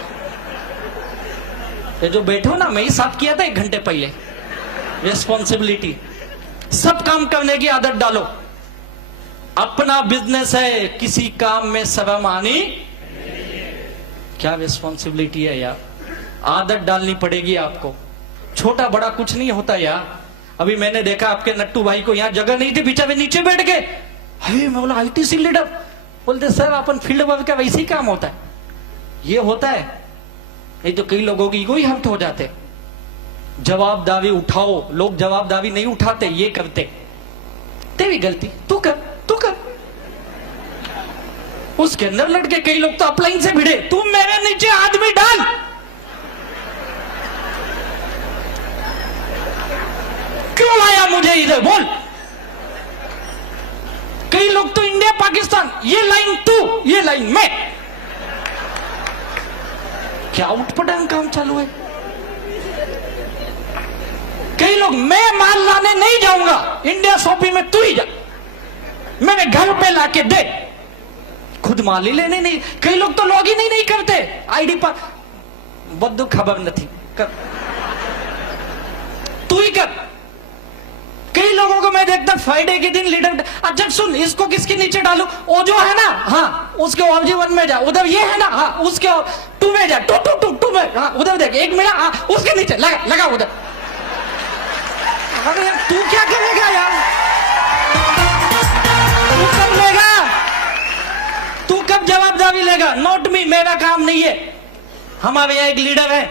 ये जो बैठो ना, मैं ही साफ किया था 1 घंटे पहले। रिस्पॉन्सिबिलिटी, सब काम करने की आदत डालो। अपना बिजनेस है, किसी काम में शर्म आनी, क्या रिस्पॉन्सिबिलिटी है यार, आदत डालनी पड़ेगी आपको। छोटा बड़ा कुछ नहीं होता यार। अभी मैंने देखा आपके नट्टू भाई को यहाँ जगह नहीं थी, बेचारे नीचे बैठ गए। अरे मैं बोला आईटीसी लीडर, बोलते सर अपन फील्ड वर्क का वैसे ही काम होता है, ये होता है। नहीं तो कई लोगों की ईगो ही हर्ट हो जाते। जवाबदारी उठाओ, लोग जवाबदारी नहीं उठाते, ये करते। तेरी गलती, तू कर तू कर। उसके अंदर लड़के कई लोग तो अपलाइन से भिड़े, तू मेरे नीचे आदमी डाल। क्यों आया मुझे इधर बोल। कई लोग तो इंडिया पाकिस्तान, ये लाइन तू ये लाइन मैं। क्या उठपटांग काम चालू है। कई लोग मैं माल लाने नहीं जाऊंगा, इंडिया शॉपिंग में तू ही जा, मेरे घर पे लाके दे, खुद माल ही लेने नहीं। कई लोग तो लॉग इन ही नहीं करते आईडी पर, बद्दू खबर नहीं कर, तू ही कर। कई लोगों को मैं देखता फ्राइडे के दिन लीडर, अच्छा सुन इसको किसके नीचे डालू, वो जो है ना, हाँ उसके ऑब्जी 1 में जा, उधर ये है ना, हाँ उसके 2 में जा, टू में, हाँ उधर देख 1 में, हाँ उसके नीचे लगा उधर। अरे तू क्या करेगा यार, तू कब लेगा, तू कब जवाबदारी लेगा। नॉट मी, मेरा काम नहीं है। हमारे यहाँ एक लीडर है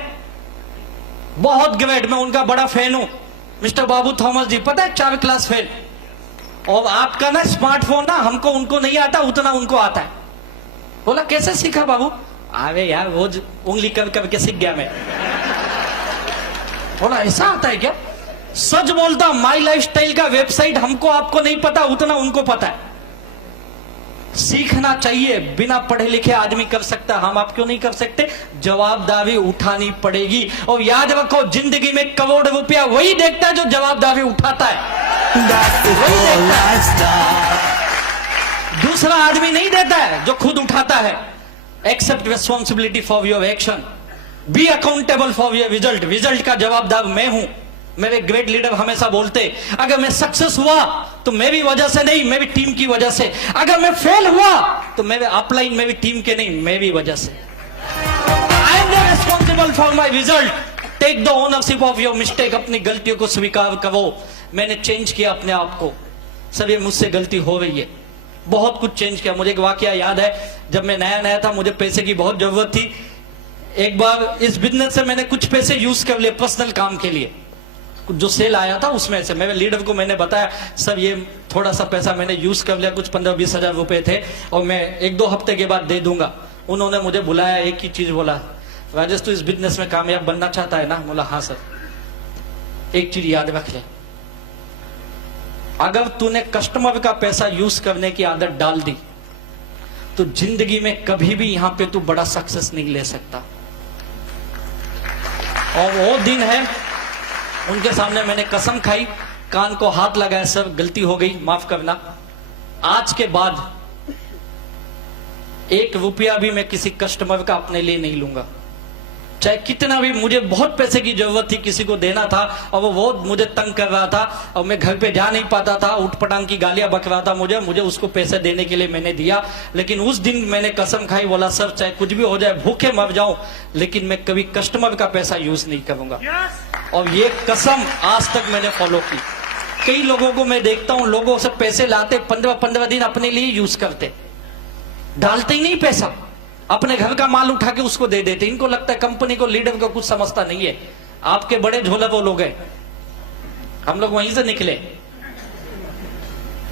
बहुत ग्रेट, मैं उनका बड़ा फैन हूं, मिस्टर बाबू थॉमस जी, पता है 4 क्लास फेल। और आपका ना स्मार्टफोन ना हमको उनको नहीं आता उतना उनको आता है। बोला कैसे सीखा बाबू, अरे यार रोज उंगली कर करके सीख गया मैं। बोला ऐसा आता है क्या। सच बोलता, माई लाइफस्टाइल का वेबसाइट हमको आपको नहीं पता उतना उनको पता है। सीखना चाहिए, बिना पढ़े लिखे आदमी कर सकता, हम आप क्यों नहीं कर सकते। जवाबदारी उठानी पड़ेगी। और याद रखो जिंदगी में 1 करोड़ रुपया वही देखता है जो जवाबदारी उठाता है, वही देखता है। दूसरा आदमी नहीं देता है जो खुद उठाता है। Accept responsibility for your action, be accountable for your result. Result का जवाबदार मैं हूं। मेरे ग्रेट लीडर हमेशा बोलते, अगर मैं सक्सेस हुआ तो मेरी वजह से नहीं, मेरी टीम की वजह से। अगर मैं फेल हुआ तो मेरे अपलाइन मेरी टीम के नहीं, मेरी वजह से। I am responsible for my result. Take the ownership of your mistake. अपनी गलतियों को स्वीकार करो। मैंने चेंज किया अपने आप को, सर ये मुझसे गलती हो रही है, बहुत कुछ चेंज किया। मुझे एक वाकया याद है, जब मैं नया नया था मुझे पैसे की बहुत जरूरत थी। एक बार इस बिजनेस से मैंने कुछ पैसे यूज कर लिए पर्सनल काम के लिए। जो सेल आया था उसमें से मेरे लीडर को मैंने बताया, सर ये थोड़ा सा पैसा मैंने यूज कर लिया, कुछ 15-20 हजार रुपए थे और मैं 1-2 हफ्ते के बाद दे दूंगा। उन्होंने मुझे बुलाया, एक ही चीज बोला, राजेश तू इस बिजनेस में कामयाब बनना चाहता है ना। बोला हाँ सर। एक चीज याद रख ले, अगर तूने कस्टमर का पैसा यूज करने की आदत डाल दी तो जिंदगी में कभी भी यहां पे तू बड़ा सक्सेस नहीं ले सकता। और वो दिन है, उनके सामने मैंने कसम खाई, कान को हाथ लगाया, सर गलती हो गई, माफ करना। आज के बाद 1 रुपया भी मैं किसी कस्टमर का अपने लिए नहीं लूंगा, चाहे कितना भी। मुझे बहुत पैसे की जरूरत थी, किसी को देना था और वो बहुत मुझे तंग कर रहा था और मैं घर पे जा नहीं पाता था, उठपटांग की गालियां बक रहा था मुझे उसको पैसे देने के लिए मैंने दिया। लेकिन उस दिन मैंने कसम खाई, बोला सर चाहे कुछ भी हो जाए, भूखे मर जाऊं, लेकिन मैं कभी कस्टमर का पैसा यूज नहीं करूंगा। और ये कसम आज तक मैंने फॉलो की। कई लोगों को मैं देखता हूं, लोगों से पैसे लाते 15-15 दिन अपने लिए यूज करते, डालते ही नहीं पैसा, अपने घर का माल उठा के उसको दे देते। इनको लगता है कंपनी को, लीडर को कुछ समझता नहीं है। आपके बड़े झोले वो लोग हैं, हम लोग वहीं से निकले।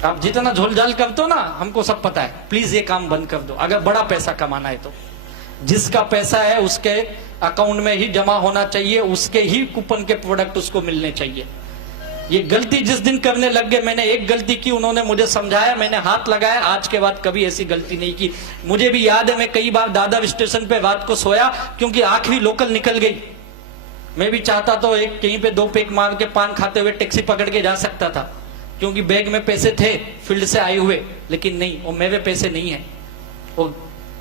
आप जितना झोलझाल करते हो ना, हमको सब पता है। प्लीज ये काम बंद कर दो। अगर बड़ा पैसा कमाना है तो जिसका पैसा है उसके अकाउंट में ही जमा होना चाहिए, उसके ही कूपन के प्रोडक्ट उसको मिलने चाहिए। ये गलती जिस दिन करने लग गए, मैंने एक गलती की, उन्होंने मुझे समझाया, मैंने हाथ लगाया, आज के बाद कभी ऐसी गलती नहीं की। मुझे भी याद है, मैं कई बार दादर स्टेशन पे रात को सोया क्योंकि आखिरी लोकल निकल गई। मैं भी चाहता तो एक कहीं पे 2 पेक मार के पान खाते हुए टैक्सी पकड़ के जा सकता था, क्योंकि बैग में पैसे थे फील्ड से आए हुए, लेकिन नहीं, वो मेरे पैसे नहीं है, वो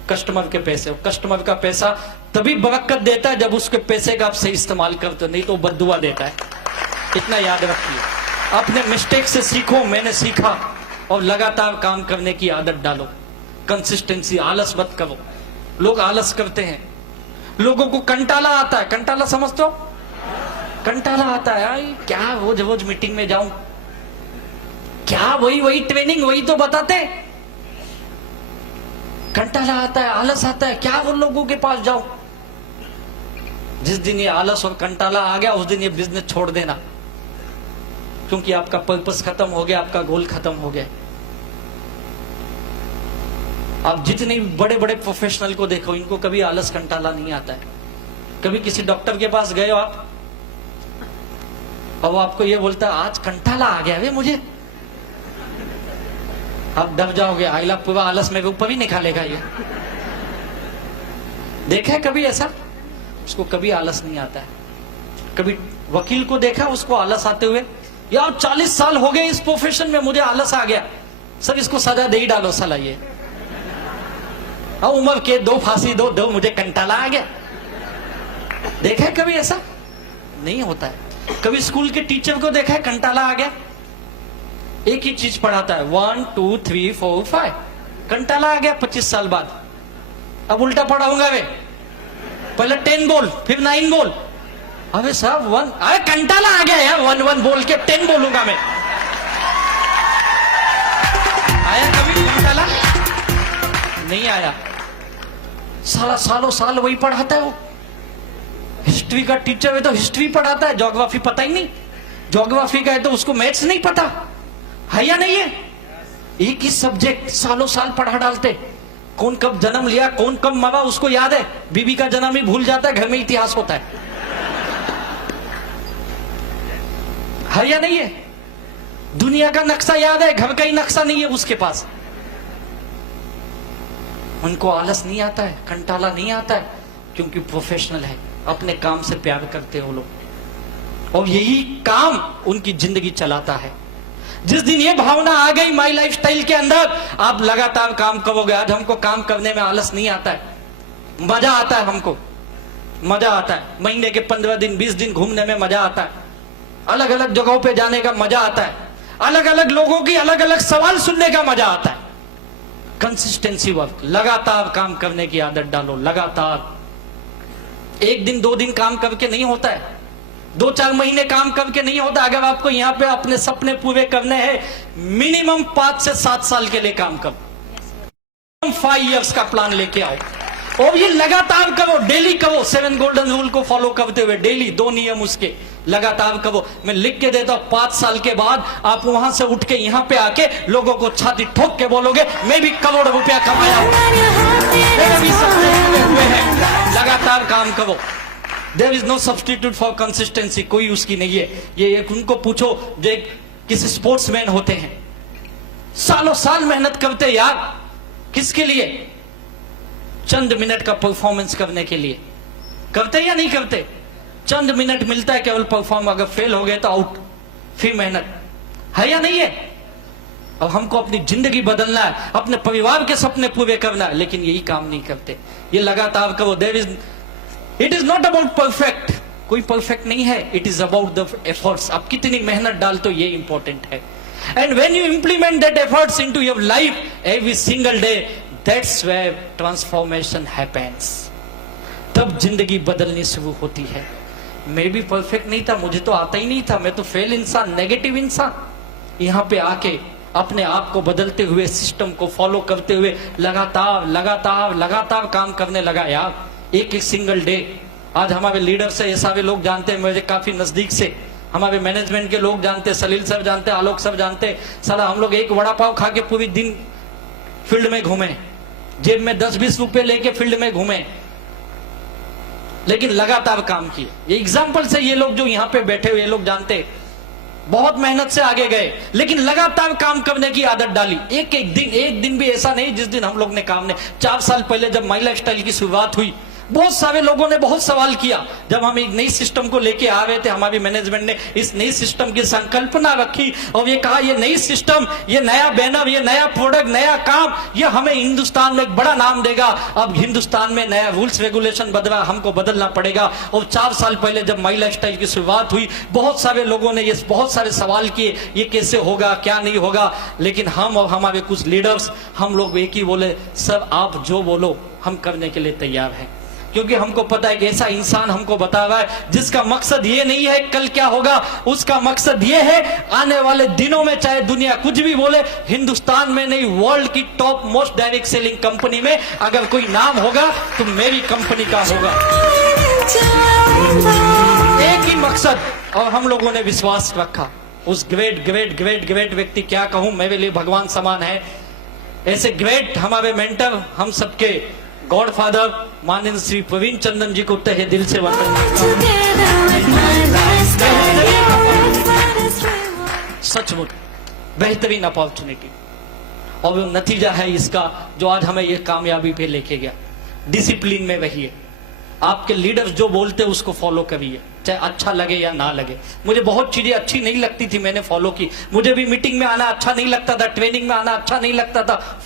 कस्टमर के पैसे। वो कस्टमर का पैसा तभी बरकत देता है जब उसके पैसे का आप सही इस्तेमाल करते हो, नहीं तो बद्दुआ देता है। इतना याद रखिए, अपने मिस्टेक से सीखो। मैंने सीखा, और लगातार काम करने की आदत डालो, कंसिस्टेंसी। आलस मत करो। लोग आलस करते हैं, लोगों को कंटाला आता है। कंटाला समझते हो? कंटाला आता है, आई क्या रोज रोज मीटिंग में जाऊं, क्या वही ट्रेनिंग वही तो बताते। कंटाला आता है, आलस आता है, क्या वो लोगों के पास जाओ। जिस दिन ये आलस और कंटाला आ गया, उस दिन ये बिजनेस छोड़ देना, क्योंकि आपका पर्पस खत्म हो गया, आपका गोल खत्म हो गया। आप जितने बड़े बड़े प्रोफेशनल को देखो, इनको कभी आलस कंटाला नहीं आता है। कभी किसी डॉक्टर के पास गए हो आप, और वो आपको ये बोलता है आज कंटाला आ गया वे मुझे, आप डर जाओगे, आइला पूरा आलस मेरे ऊपर ही निकालेगा ये। देखा है कभी ऐसा? उसको कभी आलस नहीं आता है। कभी वकील को देखा उसको आलस आते हुए, यार 40 साल हो गए इस प्रोफेशन में, मुझे आलस आ गया, सर इसको सजा दे ही डालो साला ये, उम्र के 2 फांसी दो, मुझे कंटाला आ गया। देखा है कभी ऐसा? नहीं होता है। कभी स्कूल के टीचर को देखा है कंटाला आ गया, एक ही चीज पढ़ाता है 1 2 3 4 5, कंटाला आ गया 25 साल बाद। अब उल्टा पढ़ाऊंगा वे, पहले 10 बोल फिर 9 बोल, अबे साहब 1, अरे कंटाला आ गया यार, 1 1 बोल के 10 बोलूंगा मैं। आया कभी कंटाला? नहीं आया। साला सालों साल वही पढ़ाता है वो। हिस्ट्री का टीचर है तो हिस्ट्री पढ़ाता है, ज्योग्राफी पता ही नहीं। ज्योग्राफी का है तो उसको मैथ्स नहीं पता है या नहीं है? एक ही सब्जेक्ट सालों साल पढ़ा डालते। कौन कब जन्म लिया, कौन कब मरा उसको याद है, बीबी का जन्म ही भूल जाता है, घर में इतिहास होता है या नहीं है? दुनिया का नक्शा याद है, घर का ही नक्शा नहीं है उसके पास। उनको आलस नहीं आता है, कंटाला नहीं आता है, क्योंकि प्रोफेशनल है, अपने काम से प्यार करते हो लोग, और यही काम उनकी जिंदगी चलाता है। जिस दिन ये भावना आ गई माई लाइफस्टाइल के अंदर, आप लगातार काम करोगे। आज हमको काम करने में आलस नहीं आता है, मजा आता है, हमको मजा आता है। महीने के 15 दिन 20 दिन घूमने में मजा आता है, अलग अलग जगहों पे जाने का मजा आता है, अलग अलग लोगों की अलग अलग सवाल सुनने का मजा आता है। कंसिस्टेंसी वर्क, लगातार काम करने की आदत डालो। लगातार 1 दिन 2 दिन काम करके नहीं होता है, 2-4 महीने काम करके नहीं होता। अगर आपको यहाँ पे अपने सपने पूरे करने हैं, मिनिमम 5 से 7 साल के लिए काम करो। 5 इयर्स का प्लान लेके आओ, और ये लगातार करो, डेली करो। 7 गोल्डन रूल को फॉलो करते हुए डेली 2 नियम उसके लगातार करो। मैं लिख के देता हूं, 5 साल के बाद आप वहां से उठ के यहां पे आके लोगों को छाती ठोक के बोलोगे, मैं भी करोड़ रुपया कमाया हूं, मेरे भी सपने पूरे हुए हैं। लगातार काम करो। There is no substitute for consistency, कोई उसकी नहीं है। ये एक उनको पूछो जो किसी स्पोर्ट्समैन होते हैं, सालों साल मेहनत करते यार, किसके लिए? चंद मिनट का परफॉर्मेंस करने के लिए। करते या नहीं करते? चंद मिनट मिलता है केवल परफॉर्म, अगर फेल हो गए तो आउट, फिर मेहनत है या नहीं है? अब हमको अपनी जिंदगी बदलना है, अपने परिवार के सपने पूरे करना है, लेकिन यही काम नहीं करते। ये लगातार करो। It is not about perfect, कोई परफेक्ट नहीं है, it is about the efforts. आप कितनी मेहनत डालते हो, ये इंपॉर्टेंट है। And when you implement that efforts into your life every single day, that's where transformation happens. तब जिंदगी बदलनी शुरू होती है। मैं भी परफेक्ट नहीं था, मुझे तो आता ही नहीं था, मैं तो फेल इंसान, नेगेटिव इंसान। यहां पे आके अपने आप को बदलते हुए, सिस्टम को फॉलो करते हुए लगातार लगातार लगातार काम करने लगा यार, एक एक सिंगल डे। आज हमारे लीडर से ये सारे लोग जानते हैं, मुझे काफी नजदीक से हमारे मैनेजमेंट के लोग जानते हैं, सलील सर जानते हैं, आलोक सर जानते हैं। साला हम लोग एक वड़ा पाव खा के पूरी दिन फील्ड में घूमे, जेब में 10-20 रुपए लेके फील्ड में घूमे, लेकिन लगातार काम किए। ये एग्जाम्पल से ये लोग जो यहाँ पे बैठे हुए, ये लोग जानते बहुत मेहनत से आगे गए, लेकिन लगातार काम करने की आदत डाली। एक दिन भी ऐसा नहीं जिस दिन हम लोग ने काम नहीं। 4 साल पहले जब माई लाइफ स्टाइल की शुरुआत हुई, बहुत सारे लोगों ने बहुत सवाल किया। जब हम एक नई सिस्टम को लेके आ रहे थे, हमारी मैनेजमेंट ने इस नई सिस्टम की संकल्पना रखी और ये कहा ये नई सिस्टम, ये नया बैनर, ये नया प्रोडक्ट, नया काम, ये हमें हिंदुस्तान में एक बड़ा नाम देगा। अब हिंदुस्तान में नया रूल्स रेगुलेशन बदला, हमको बदलना पड़ेगा। और 4 साल पहले जब माई लाइफ स्टाइल की शुरुआत हुई, बहुत सारे लोगों ने ये बहुत सारे सवाल किए, ये कैसे होगा, क्या नहीं होगा। लेकिन हम और हमारे कुछ लीडर्स, हम लोग एक ही बोले, सर आप जो बोलो हम करने के लिए तैयार हैं। क्योंकि हमको पता है कि ऐसा इंसान हमको बता रहा है जिसका मकसद ये नहीं है कल क्या होगा, उसका मकसद ये है आने वाले दिनों में चाहे दुनिया कुछ भी बोले, हिंदुस्तान में नहीं वर्ल्ड की top most direct selling company में अगर कोई नाम होगा तो मेरी कंपनी का होगा। एक ही मकसद, और हम लोगों ने विश्वास रखा उस ग्रेट व्यक्ति, क्या कहूं, मेरे लिए भगवान समान है। ऐसे ग्रेट हमारे मेंटर, हम सबके गॉडफादर माननीय श्री प्रवीण चंदन जी को तहे दिल से वंदन। सचमुच बेहतरीन अपॉर्चुनिटी, और वो नतीजा है इसका जो आज हमें ये कामयाबी पे लेके गया। डिसिप्लिन में रहिए, आपके लीडर जो बोलते उसको फॉलो करिए, चाहे अच्छा लगे या ना लगे। मुझे बहुत चीजें अच्छी नहीं लगती थी, मैंने फॉलो की। मुझे भी मीटिंग में आना अच्छा नहीं लगता था, ट्रेनिंग में आना अच्छा नहीं लगता था।